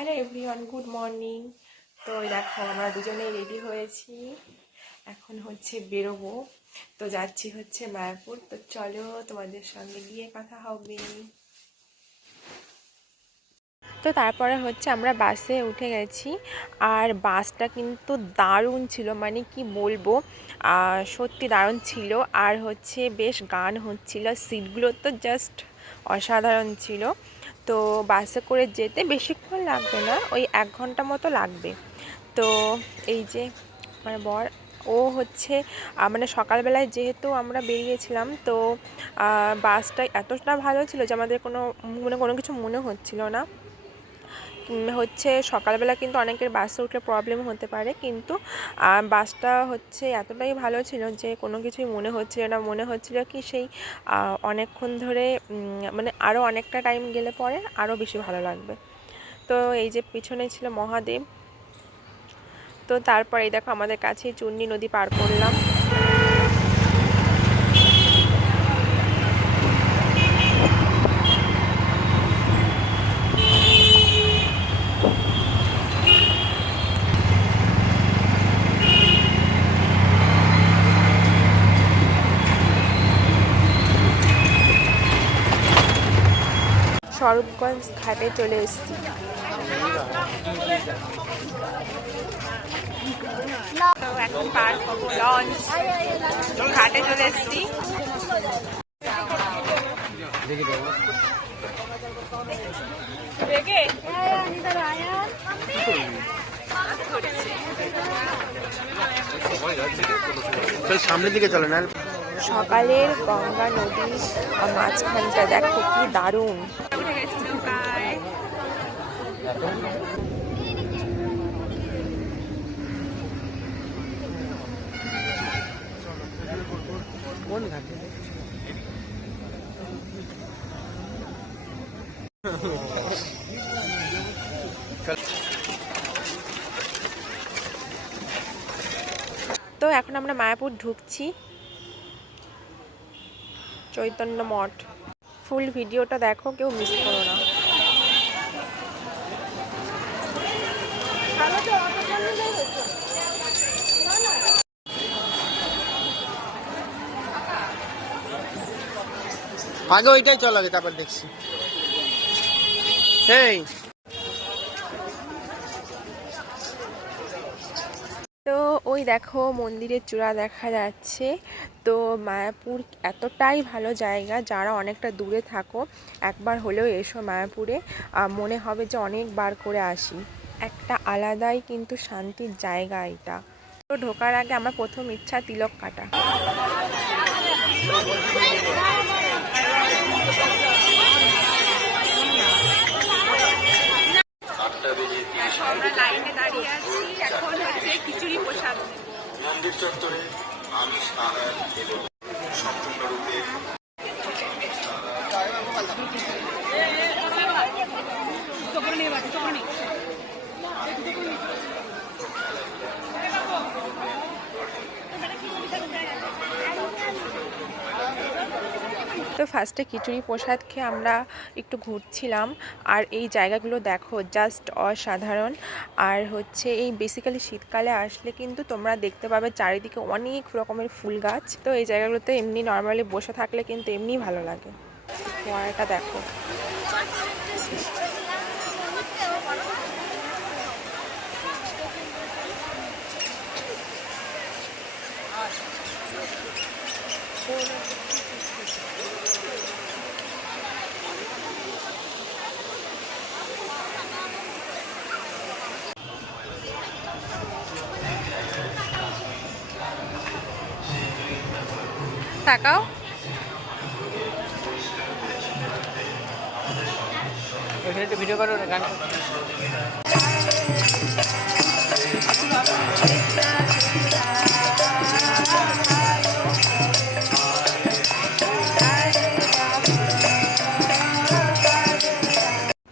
Hello everyone good morning তো দেখো, আমরা দুজনেই রেডি হয়েছি। এখন হচ্ছে বেরোবো। তো যাচ্ছি হচ্ছে মায়াপুর। তো চলো, তোমাদের সঙ্গে গিয়ে কথা হবে। তো তারপরে হচ্ছে আমরা বাসে উঠে গেছি। আর বাসটা কিন্তু দারুণ ছিল। মানে কি বলব? সত্যি দারুণ ছিল। আর হচ্ছে বেশ গান হচ্ছিল। সিটগুলো তো জাস্ট অসাধারণ ছিল। তো বাসে করে যেতে বেশিক্ষণ লাগবে না, ওই এক ঘণ্টা মতো লাগবে। তো এই যে মানে বর, ও হচ্ছে মানে সকালবেলায় যেহেতু আমরা বেরিয়েছিলাম, তো বাসটা এতটা ভালো ছিল যে আমাদের কোনো মানে কোনো কিছু মনে হচ্ছিল না। হচ্ছে সকালবেলা কিন্তু অনেকের বাসে উঠলে প্রবলেম হতে পারে। কিন্তু বাসটা হচ্ছে এতটাই ভালো ছিল যে কোনো কিছুই মনে হচ্ছিল না। মনে হচ্ছিল কি সেই অনেকক্ষণ ধরে মানে আরও অনেকটা টাইম গেলে পরে আরও বেশি ভালো লাগবে। তো এই যে পিছনে ছিল মহাদেব। তো তারপর দেখো আমাদের কাছেই চুন্নি নদী পার করলাম। স্বরূপগঞ্জ ঘাটে চলে এসেছি। তো এখন পার হব লঞ্চ ঘাটে চলে এসেছি। সামনের দিকে চলে না। সকালের গঙ্গা নদীর মাঝখানটা দেখো কি দারুণ। তো এখন আমরা মায়াপুর ঢুকছি। চৈতন্য মঠ। ফুল ভিডিওটা দেখো কেউ মিস করো না। আগে ওইটাই চল আগে তারপর দেখছি। এই। তো ওই দেখো, মন্দিরের চূড়া দেখা যাচ্ছে। তো মায়াপুর এতটাই ভালো জায়গা, যারা অনেকটা দূরে থাকো, একবার হলেও এসো মায়াপুরে। মনে হবে যে অনেকবার করে আসি। একটা আলাদাই কিন্তু শান্তির জায়গা এটা। তো ঢোকার আগে আমার প্রথম ইচ্ছা তিলক কাটা। আমরা লাইনে দাঁড়িয়ে আছি। এখন হচ্ছে খিচুড়ি প্রসাদ। মন্দির চত্বরে আমি এবং সম্পূর্ণরূপে তো ফার্স্টে খিচুড়ি প্রসাদ খেয়ে আমরা একটু ঘুরছিলাম। আর এই জায়গাগুলো দেখো জাস্ট অসাধারণ। আর হচ্ছে এই বেসিক্যালি শীতকালে আসলে কিন্তু তোমরা দেখতে পাবে চারিদিকে অনেক রকমের ফুল গাছ। তো এই জায়গাগুলোতে এমনি নর্মালি বসে থাকলে কিন্তু এমনি ভালো লাগে। ফোয়ারাটা দেখো। তাকাও ওইখানে একটু ভিডিও করো গান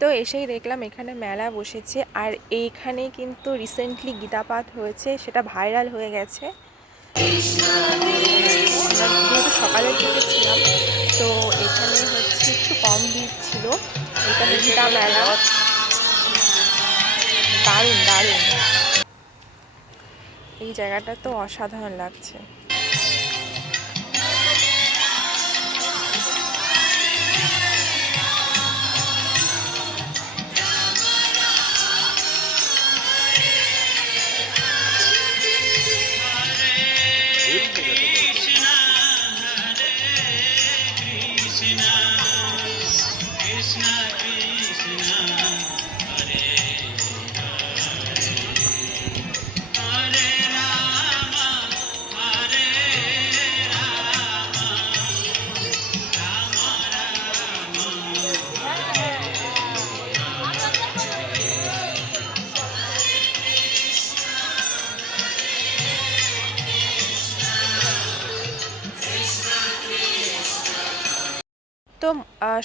তো এসেই দেখলাম এখানে মেলা বসেছে, আর এইখানে কিন্তু রিসেন্টলি গীতাপাঠ হয়েছে, সেটা ভাইরাল হয়ে গেছে। যেহেতু সকালের দিকে ছিলাম তো এখানে হচ্ছে একটু কম ভিড় ছিল। এটা গীতা মেলা। দারুণ দারুণ। এই জায়গাটা তো অসাধারণ লাগছে।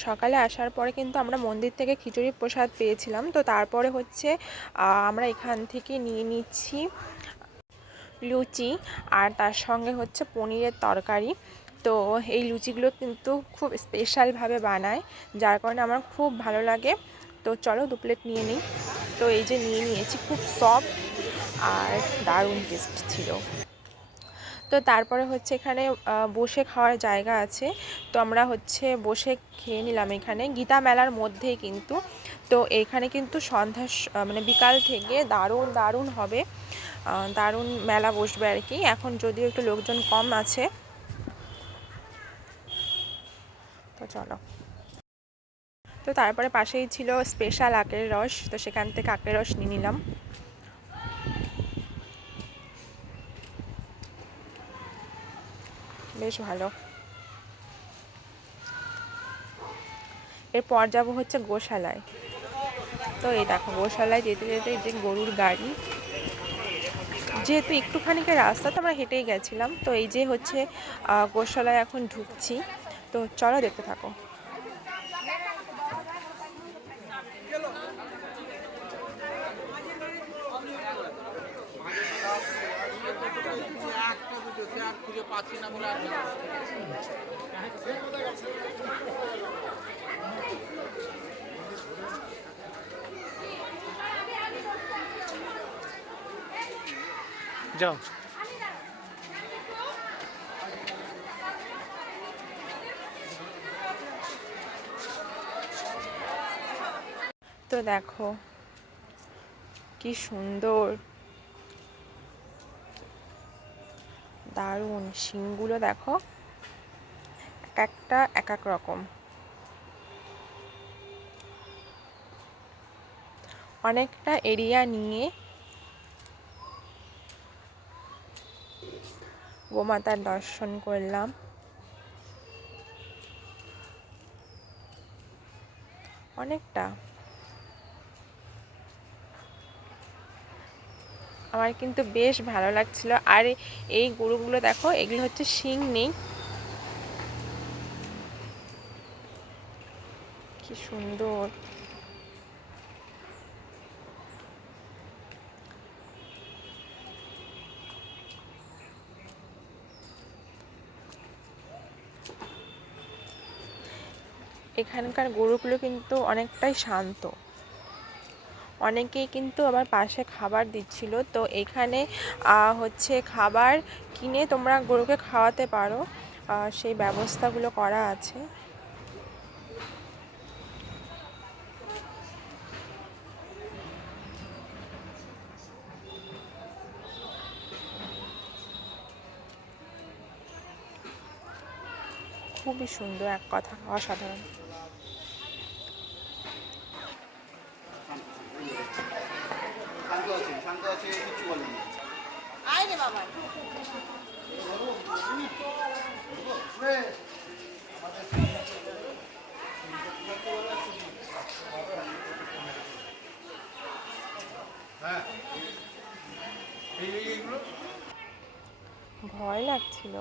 সকালে আসার পরে কিন্তু আমরা মন্দির থেকে খিচুড়ি প্রসাদ পেয়েছিলাম। তো তারপরে হচ্ছে আমরা এখান থেকে নিয়ে নিচ্ছি লুচি আর তার সঙ্গে হচ্ছে পনিরের তরকারি। তো এই লুচিগুলো কিন্তু খুব স্পেশালভাবে বানায়, যার কারণে আমার খুব ভালো লাগে। তো চলো দু প্লেট নিয়ে নিই। তো এই যে নিয়ে নিয়েছি, খুব সফট আর দারুণ টেস্ট ছিল। তো তারপরে হচ্ছে এখানে বসে খাওয়ার জায়গা আছে। তো আমরা হচ্ছে বসে খেয়ে নিলাম এখানে। গীতা মেলার মধ্যেই কিন্তু, তো এখানে কিন্তু সন্ধ্যা মানে বিকাল থেকে দারুণ দারুণ হবে। দারুণ মেলা বসবে আর কি। এখন যদিও একটু লোকজন কম আছে। তো চলো। তো তারপরে পাশেই ছিল স্পেশাল আখের রস। তো সেখান থেকে আখের রস নিয়ে নিলাম। বেশ ভালো। এরপর যাব হচ্ছে গোশালায়। তো এই দেখো, গোশালায় যেতে যেতে যে গরুর গাড়ি, যেহেতু একটুখানিকে রাস্তা, তো আমরা হেঁটেই গেছিলাম। তো এই যে হচ্ছে গোশালায় এখন ঢুকছি। তো চলো দেখতে থাকো। যাও। তো দেখো কি সুন্দর। দারুণ। শিংগুলো দেখো, এক একটা, এক এক রকম। অনেকটা এরিয়া নিয়ে গোমাতার দর্শন করলাম। অনেকটা। আমার কিন্তু বেশ ভালো লাগছিল। আর এই গরুগুলো দেখো, এগুলো হচ্ছে শিং, নেই। কি সুন্দর। এখানকার গরুগুলো কিন্তু অনেকটাই শান্ত। অনেকেই কিন্তু আমার পাশে খাবার দিচ্ছিল। তো এখানে হচ্ছে খাবার কিনে তোমরা গরুকে খাওয়াতে পারো। সেই ব্যবস্থাগুলো করা আছে। খুবই সুন্দর এক কথা, অসাধারণ। না। ভয় লাগছিল।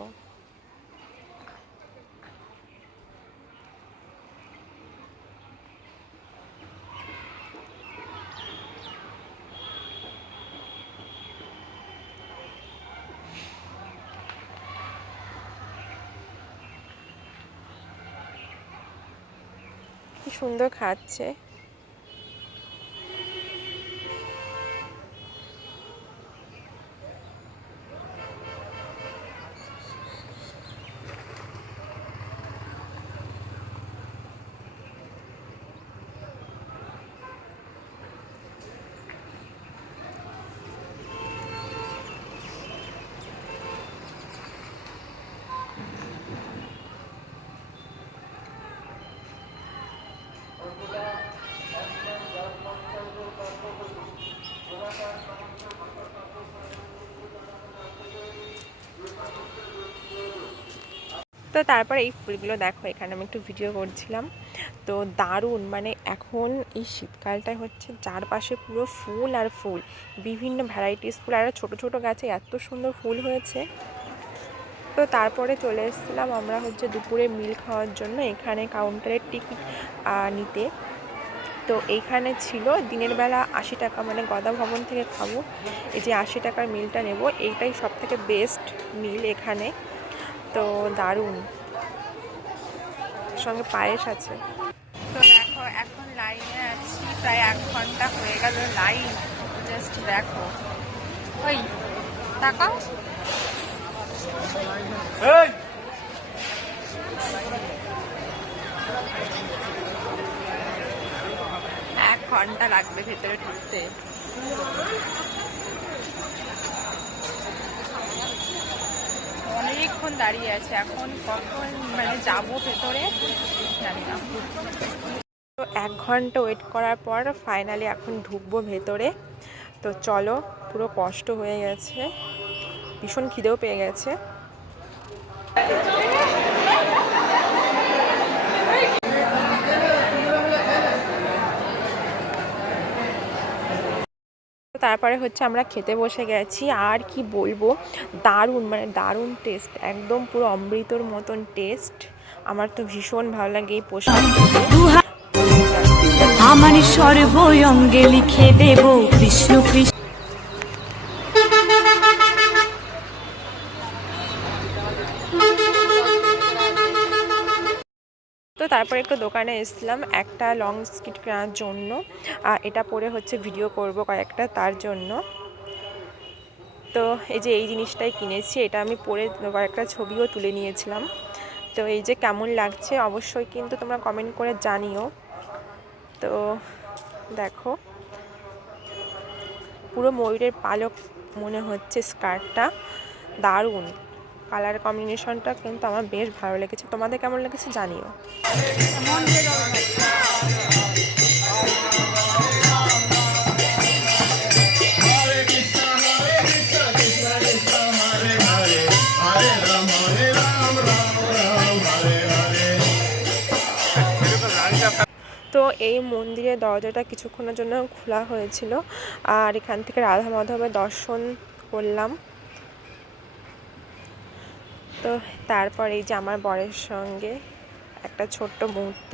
সুন্দর খাচ্ছে। তো তারপরে এই ফুলগুলো দেখো, এখানে আমি একটু ভিডিও করছিলাম। তো দারুণ মানে এখন এই শীতকালটায় হচ্ছে চারপাশে পুরো ফুল আর ফুল, বিভিন্ন ভ্যারাইটিস ফুল, আর ছোট ছোট গাছে এত সুন্দর ফুল হয়েছে। তো তারপরে চলে এসেছিলাম আমরা হচ্ছে দুপুরে মিল খাওয়ার জন্য, এখানে কাউন্টারের টিকিট নিতে। তো এইখানে ছিল দিনের বেলা আশি টাকা মানে গদা ভবন থেকে খাব। এই যে আশি টাকার মিলটা নেব, এইটাই সব থেকে বেস্ট মিল এখানে। তো দারুণ। সঙ্গে পায়েস আছে। তো দেখো এখন লাইনে আছি প্রায় এক ঘণ্টা হয়ে গেল লাইন। জাস্ট দেখো। ওই তাকাও। এক ঘণ্টা লাগবে ভেতরে ঢুকতে। অনেকক্ষণ দাঁড়িয়ে আছে। এখন কখন মানে যাব ভেতরে জানি না। তো এক ঘণ্টা ওয়েট করার পর ফাইনালি এখন ঢুকবো ভেতরে। তো চলো, পুরো কষ্ট হয়ে গেছে। ভীষণ খিদেও পেয়ে গেছে। তারপরে হচ্ছে আমরা খেতে বসে গেছি। আর কি বলব? দারুণ মানে দারুণ টেস্ট একদম পুরো অমৃতর মতন টেস্ট আমার তো ভীষণ ভালো লাগে এই পোশাক আমার সর্বঙ্গে লিখে দেব কৃষ্ণ কৃষ্ণ তারপরে একটু দোকানে এসেছিলাম একটা লং স্কিট কেনার জন্য। এটা পরে হচ্ছে ভিডিও করব কয়েকটা তার জন্য। তো এই যে এই জিনিসটাই কিনেছি, এটা আমি পরে কয়েকটা ছবিও তুলে নিয়েছিলাম। তো এই যে কেমন লাগছে অবশ্যই কিন্তু তোমরা কমেন্ট করে জানিও। তো দেখো, পুরো ময়ূরের পালক মনে হচ্ছে স্কার্টটা দারুণ। কালার কম্বিনেশনটা কিন্তু আমার বেশ ভালো লেগেছে। তোমাদের কেমন লেগেছে জানিও। তো এই মন্দিরের দরজাটা কিছুক্ষণের জন্য খোলা হয়েছিল। আর এখান থেকে রাধা মাধবের দর্শন করলাম। তো তারপর এই যে আমার বরের সঙ্গে একটা ছোট্ট মুহূর্ত।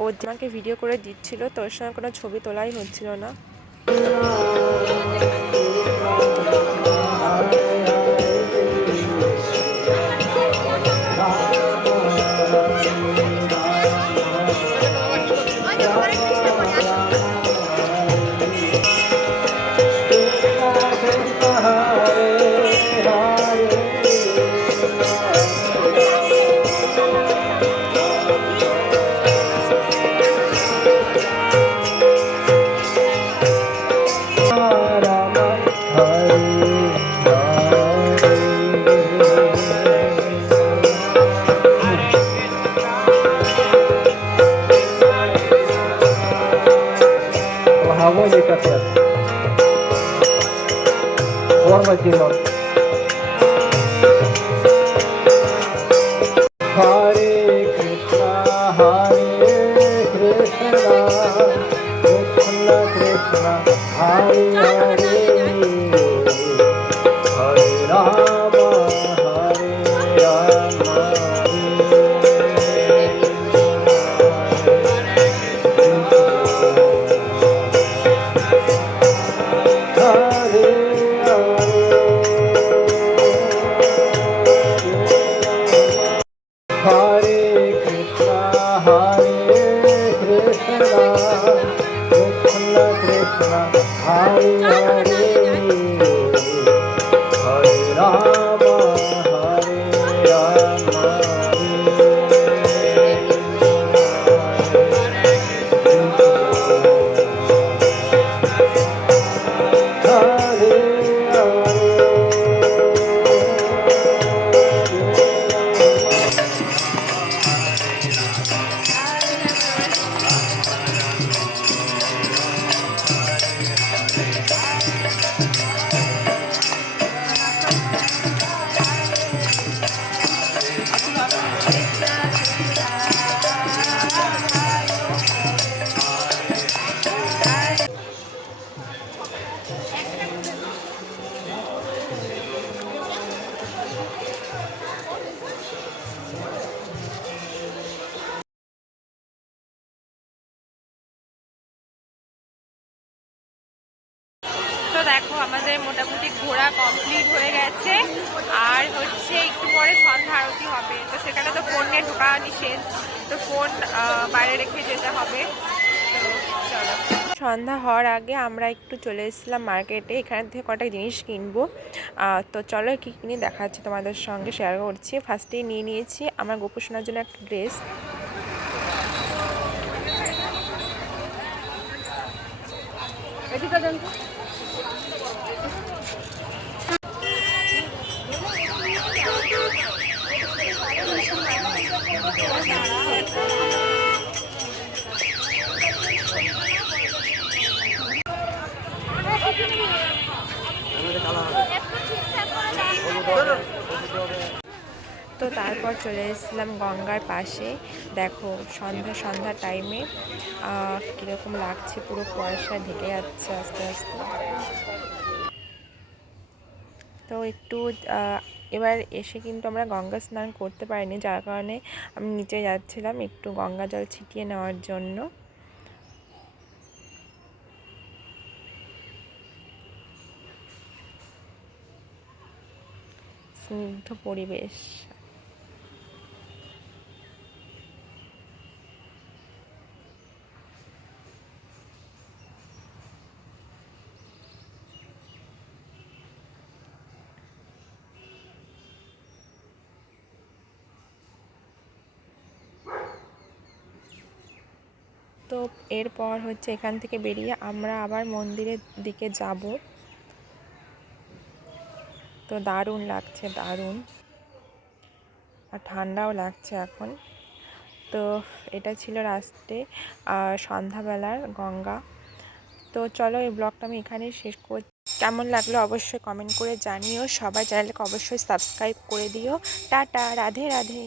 ও আমাকে ভিডিও করে দিচ্ছিল তোর সঙ্গে কোনো ছবি তোলাই হচ্ছিল না। Harmonika Forma de nota. দেখো, আমাদের মোটামুটি ঘোরা কমপ্লিট হয়ে গেছে। আর হচ্ছে একটু পরে সন্ধ্যা আরতি হবে। তো সেখানে তো ফোন নিয়ে ঢোকা নিষেধ। তো ফোন বাইরে রেখে যেতে হবে। সন্ধ্যা হওয়ার আগে আমরা একটু চলে এসেছিলাম মার্কেটে। এখান থেকে কটা জিনিস কিনবো। তো চলো কী কিনে দেখাচ্ছি তোমাদের সঙ্গে শেয়ার করছি। ফার্স্টেই নিয়ে নিয়েছি আমার গোপু শোনার জন্য একটা ড্রেস তারপর চলে এসেছিলাম গঙ্গার পাশে। দেখো, সন্ধ্যা সন্ধ্যা টাইমে কীরকম লাগছে পুরো কুয়াশা ঢেকে যাচ্ছে আস্তে আস্তে। তো একটু এবার এসে কিন্তু আমরা গঙ্গা স্নান করতে পারিনি, যার কারণে আমি নিচে যাচ্ছিলাম একটু গঙ্গা জল ছিটিয়ে নেওয়ার জন্য। স্নিগ্ধ পরিবেশ। তো এরপর হচ্ছে এখান থেকে বেরিয়ে আমরা আবার মন্দিরের দিকে যাব। তো দারুণ লাগছে, দারুণ। আর ঠান্ডাও লাগছে এখন। তো এটা ছিল আর সন্ধ্যাবেলার গঙ্গা। তো চলো এই ব্লগটা আমি এখানেই শেষ করছি কেমন লাগল অবশ্যই কমেন্ট করে জানিও। সবাই চ্যানেলকে অবশ্যই সাবস্ক্রাইব করে দিও। টাটা, রাধে রাধে।